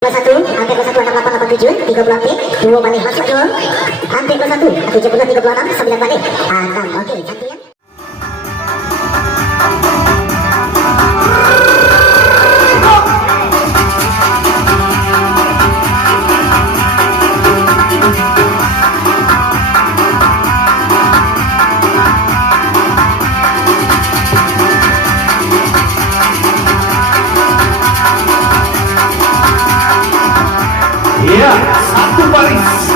21, hampir 21, 88, 87, 30 hampir, 2 balik masuk ke hampir 21, 70, 36, 9 balik, 6, oke, cantik ya. Ya, satu baris.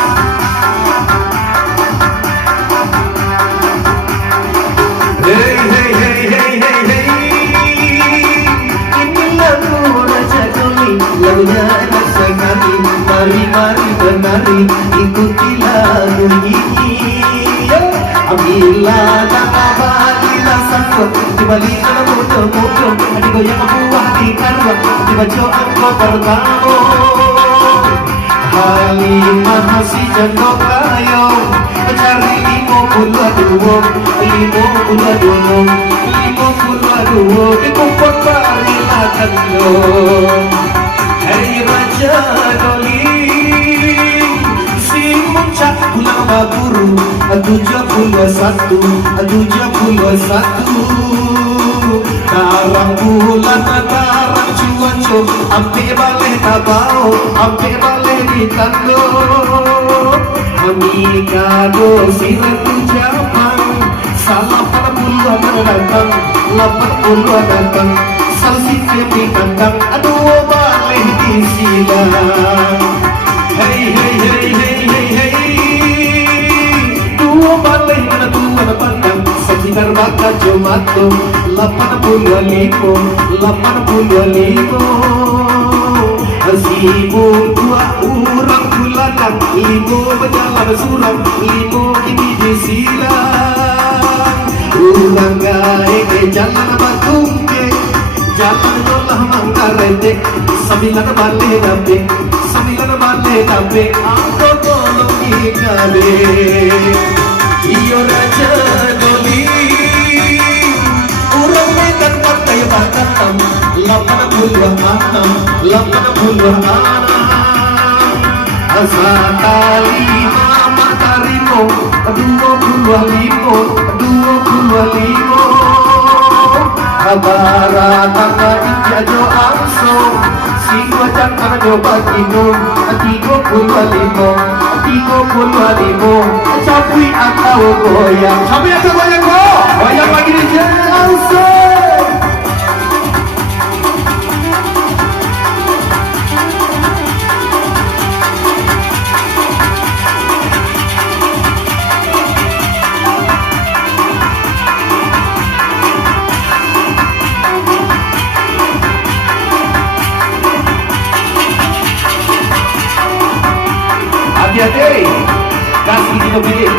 Hey, hey, hey, hey, hey, hey. Ini lagu Raja Joli, lagunya enak sekali. Mari, mari menari, ikuti lagu ini. Ambillah tangan, bagilah sangkut. Dibalik dalam muda-muda, digoyang buah di karwa. Dibaca angkot pertama. Halimah masih jengkok layong, cari 52, 52, dikumpul barilah kendong. Hei Raja Doli, si muncak pulang baburu, 71, 71. Tarang bulan, tarang cuaco, ampe balik tabau, ampe balik di tando. Amikado siretu Japang, salah 80 datang, 80 datang. Salsi kepi kandang, aduh balik di silang. Hey, hey, hey, hey, hey, hey. Dua balik mana dua pandang, sekitar baka Jumato. 85, 85. Sibuk 2 orang bulanan, 5 berjalan suram, 5 ini di silang. Urang gae ke jalan Batungke, jalan Jolah Mangkarete, 9 balik dape, 9 balik dape. Aku tolong ikale, iyo Raja Doli. Urang medan partai Batam, 86, 86. Asatali mama tarimo, 25, 25. Kabaratan kajiado angso, singwa jangkar nyoba kinong, 35, 35. Capui atau goyang, capui atau goyang ko, goyang lagi di angso. Hati-hati, kasih kita pilih.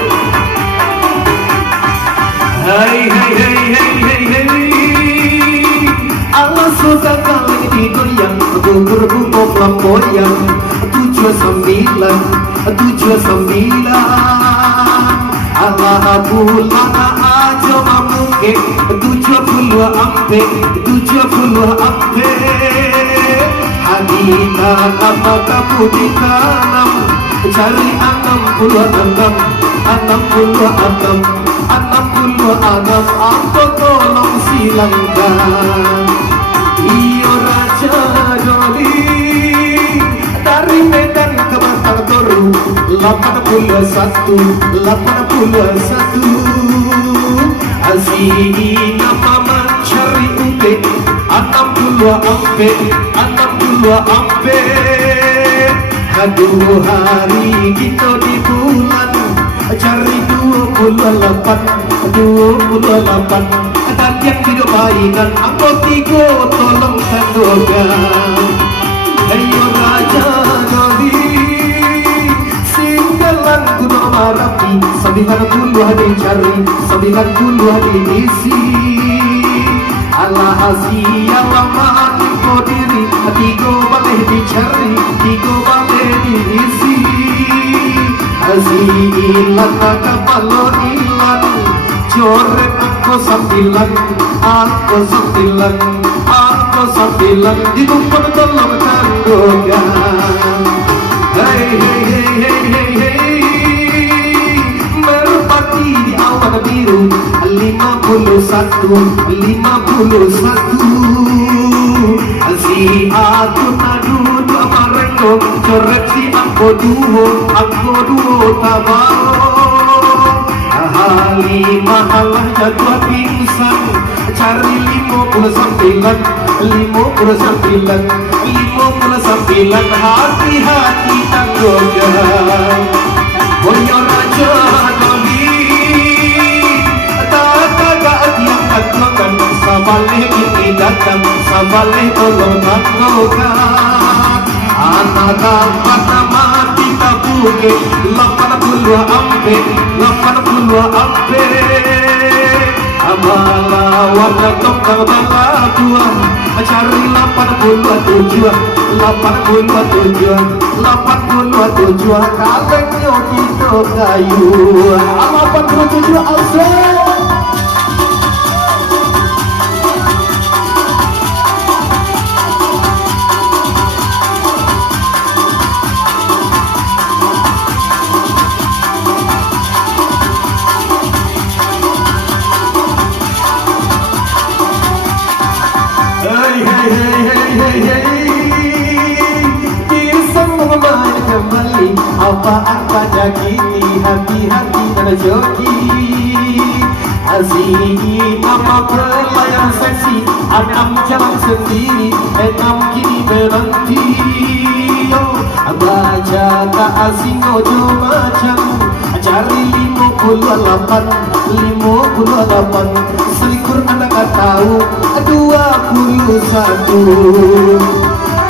Hai, hai, hai, hai, hai, hai. Allah suka kali digoyang, berbu flamboyan. 79, 79. Allah bulan aja mamuke, 70 ampe, 70 ampe. Hadita apa kamu ditanam, cari 66, 66. Aku tolong silangkan. Iyo Raja Doli, dari Medan ke Batang Toru, 81, 81. Asih nama mencari uke, 60 ampe, 60 ampe. Aduh hari kita di bulan, cari 28, 28. Dan yang tidak baikkan, aku tigo tolong sandokan. Ayo Raja Doli, singgalan kuno marapi, 90 dicari, 90 diisi. Allah Asia lama kau diri, tigo boleh dicari, tigo boleh diisi. Azilan maka palo ilan, coret aku 9, aku 9, aku 9. Di kumpul tolong kan gogang. Hey hey hey hey hey hey, merpati di awan biru 51 si aku nadu dua marengo coret si angko duo tabaro halima halah jadwal pingsan cari 59 hati-hati tak gogang boyo raja nabi tak yang katakan sabalik ini datang sabalik tolong gogang anak dapat mati tak buke 80 ampe amala warna tongkang balatua cari 87 kalengnya kita kayu 87 also. Apaan pada kini hati-hati dan joki Azihi nama pelayan seksi Anam jalan sendiri enam kini berhenti Baca tak asing ojo macam Cari 58 Selikur anak tahu 21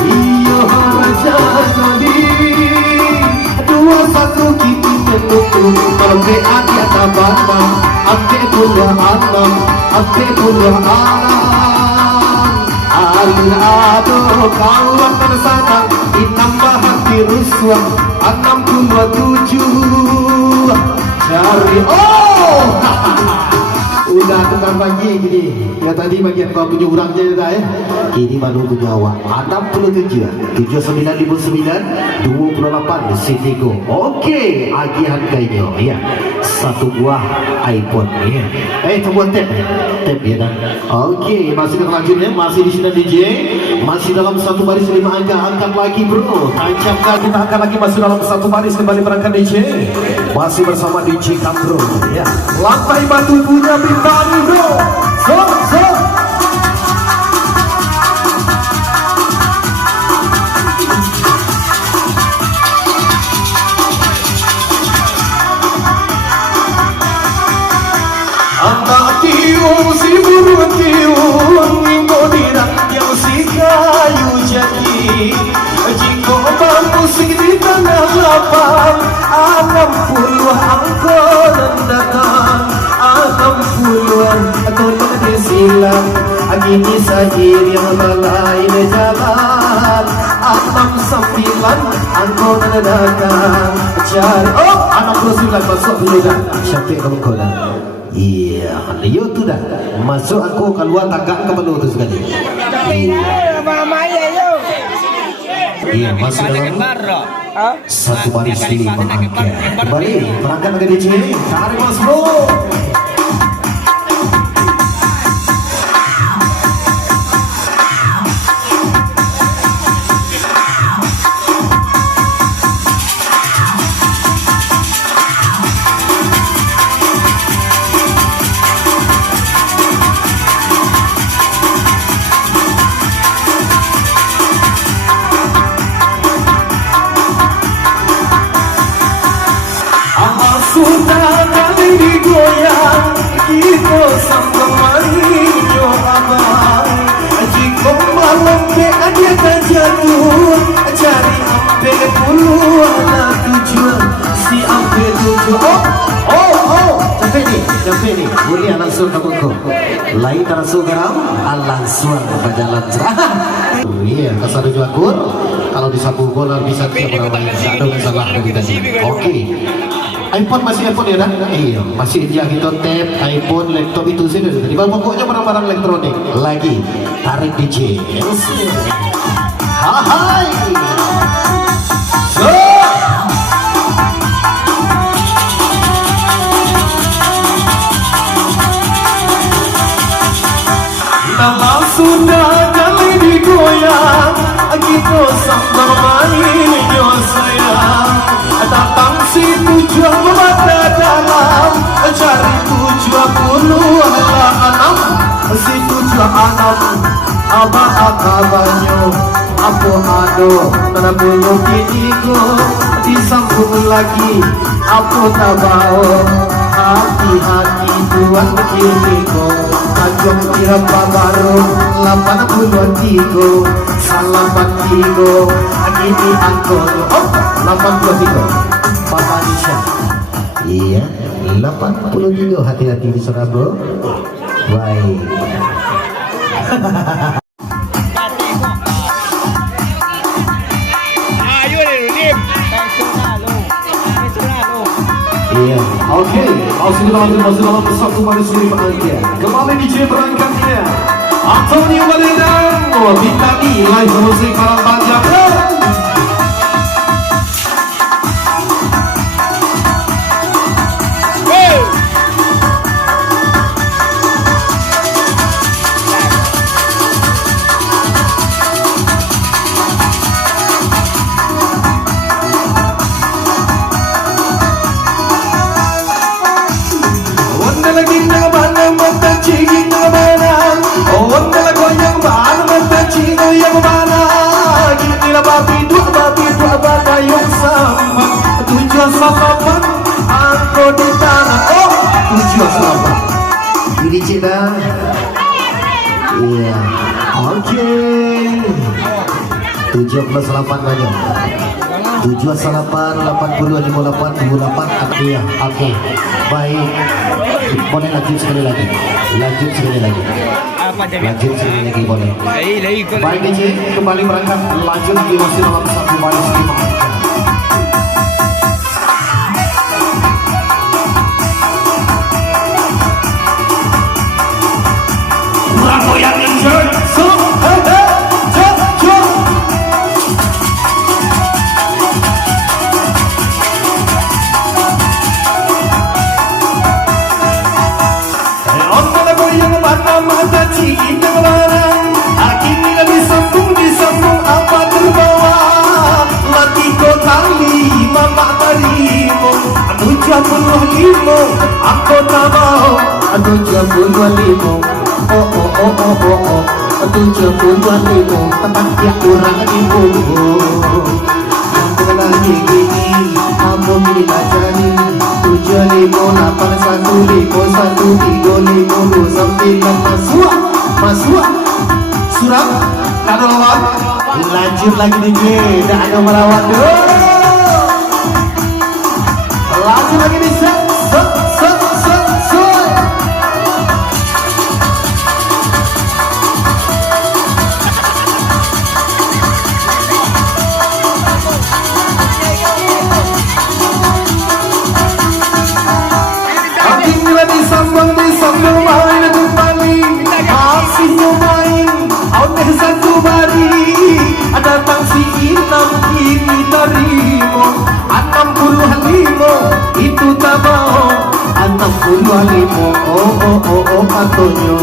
Iyo raja jadi 21 kini menunggu kalau ke ati atabana ate puluh alam alin ado kawan bersama ditambah hati ruswa 67 cari udah tukang pagi gini ya tadi bagian 27 orang je dah kini baru punya awak 67 79,009 28 Sitigo. Oke agihan kayaknya ya satu buah iPhone ya sebuah tab ya dah. Oke masih selanjutnya masih di sini DJ masih dalam satu baris 5 angka angkat lagi bro tancapkan kita angkat lagi masih dalam satu baris kembali berangkat DJ masih bersama DJ Kamro ya lantai batu punya bintang bro so Anda tiung si burung tiung minggu dirang yang si kayu jati jika musik di tanah lapang 60 angkot datang 60-an tolong disilang gini saja yang lalai jalan 69 angkot datang cari 69 masuk dulu dah siapa kamu kau dah. Iya, Leo tu dah masuk aku keluar tagak ke penuh tu sekali. Iya, masuk dalam satu baris 5 angka. Kembali berangkat ke DJ. Tarik mas bro. Sudah kali digoyang kita sambung marinyo abang jika malam ke adia tak jatuh cari ampe puluhan tujuan si ampe tujuh sampai ni boleh langsung ke buku lain langsung garam langsung ke jalan iya kasar juakur kalau disapu bola bisa siapa namanya ada masalah dari tadi oke. iPhone masih iPhone ya dah? Iya, masih dia kita tab, iPhone, laptop itu sih. Jadi pokoknya barang-barang elektronik lagi tarik DJ. Hai. So. Nama sudah kali digoyang, kita sambil mainnya sayang. Datang si tujuan mata dalam, cari tujuan puluhan enam. Si tujuan enam, apa-apanya, apa ada, tak belum kiniku, disambung lagi, apa tak bau. Hati-hati tuan kiniku, ajong kira baru 83 salaman tigo ini angkot 83 Papa Nisha. Iya 83 hati-hati di sana bro. Baik. Iya, oke. Masih bersatu manis bahagia. Kembali DJ berangkatnya Antonio Baledang, bintang live musik para panjang. Salaman angko di tanah. Oh, tujuan salaman ini Cina. Iya, oke. 78 banyak. 78 80 58 28. Iya, oke. Baik. Boleh lanjut sekali lagi. Lanjut sekali lagi boleh. Baik DJ, kembali berangkat. Lanjut lagi masih dalam satu baris 5. Yang injured, so yang mata-mata cinta larang, akhirnya disambung apa terbawa, mati kotali mama tarimo, anu jabul limo, aku tak mau, anu jabul limo. Oh, 75 tempat tiap orang di bawah. Lagi gini, kamu bila jadi 758151351359 Surat kado lawan. Lanjut lagi DJ, dah ada melawat dulu. Lanjut lagi di set. Disambung main kembali, masih nyobain, oleh satu bari, datang si Inam ini terima, 65 itu tak mau, 65 oh Antonio,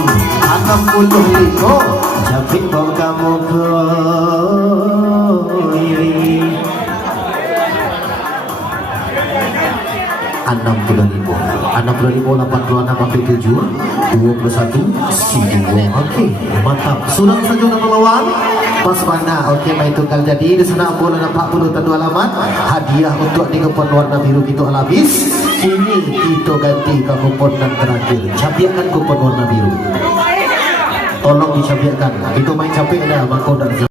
65 capek dong kamu koi. 65 82 87 21 Oke, mantap. Sudah saja nama lawan pas mana. Oke, main tunggal jadi di sana bola 40 tentu alamat hadiah untuk di kupon warna biru kita habis. Kini kita ganti ke kupon yang terakhir. Capiakan kupon warna biru. Tolong dicapiakan. Itu main capek dah, maka